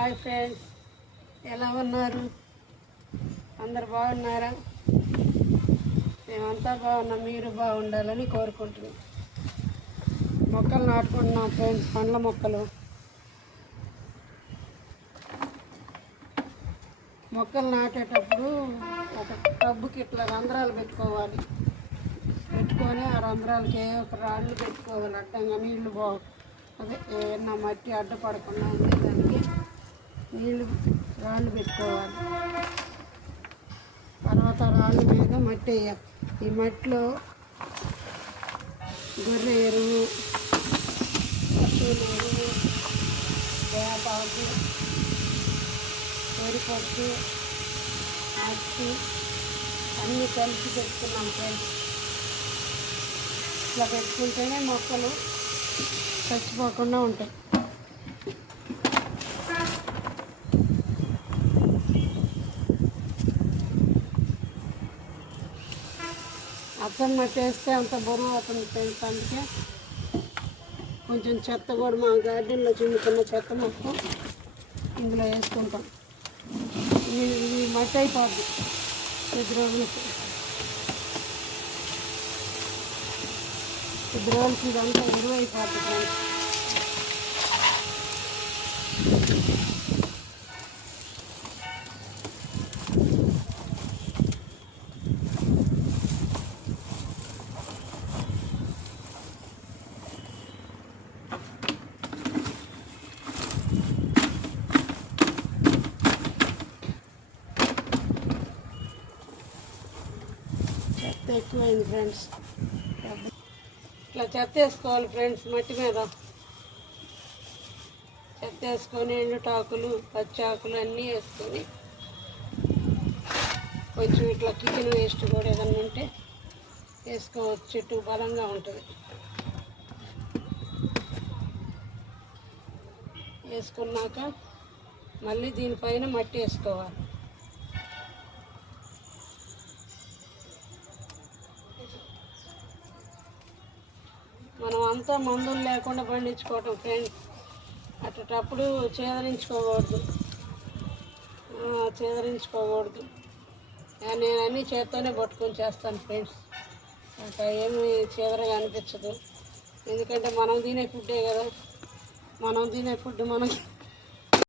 Hi friends, ఎలా ఉన్నారు? అందరు బాగున్నారా? మేమంతా బాగున్నాం, మీరు బాగుండాలని కోరుకుంటున్నాం. మొక్కలు నాటుకుంటున్నాం ఫ్రెండ్స్, పండ్ల మొక్కలు. మొక్కలు నాటేటప్పుడు ఒక టబ్బుకి ఇట్లా రంధ్రాలు పెట్టుకోవాలి. పెట్టుకొని ఆ రంధ్రాలకి ఒక రాళ్ళు పెట్టుకోవాలి. అడ్డంగా నీళ్లు అదే ఏమన్నా మట్టి అడ్డపడకుండా ఉండేదానికి నీళ్ళు రాళ్ళు పెట్టుకోవాలి. తర్వాత రాళ్ళ మీద మట్టి వేయాలి. ఈ మట్టిలో గొర్రె ఎరువు, పశువుల ఎరువు, వేపాకు, వరిపొట్టు, మట్టి అన్నీ కలిసి పెట్టుకున్నాం ఫ్రెండ్స్. ఇట్లా పెట్టుకుంటేనే మొక్కలు చచ్చిపోకుండా ఉంటాయి. అచ్చం మట్టి వేస్తే అంత బరువు అవుతుంది ఫ్రెండ్స్. అందుకే కొంచెం చెత్త కూడా మా గార్డెన్లో చిన్నుకున్న చెత్త మొత్తం ఇందులో వేసుకుంటాం. ఇది మట్టి అయిపోద్ది కొద్ది రోజులకి. ఇదంతా ఎరువు అయిపోద్ది ఫ్రెండ్స్. చెత్త ఎక్కువైంది ఫ్రెండ్స్. ఇట్లా చెత్త వేసుకోవాలి ఫ్రెండ్స్. మట్టి మీద చెత్త వేసుకొని ఎండుటాకులు, పచ్చి ఆకులు అన్నీ వేసుకొని కొంచెం ఇట్లా కిచెన్ వేస్ట్ కూడా ఏదన్నా ఉంటే వేసుకోవచ్చు. చెట్టు బలంగా ఉంటుంది. వేసుకున్నాక మళ్ళీ దీనిపైన మట్టి వేసుకోవాలి. మనం అంతా మందులు లేకుండా పండించుకోవటం ఫ్రెండ్స్. అట్టేటప్పుడు చేదరించుకోకూడదు. నేను అన్నీ చేత్తోనే పట్టుకొని చేస్తాను ఫ్రెండ్స్. ఇంకా ఏమి చేదరగా అనిపించదు. ఎందుకంటే మనం తినే ఫుడ్డే కదా. మనం తినే ఫుడ్ మనకి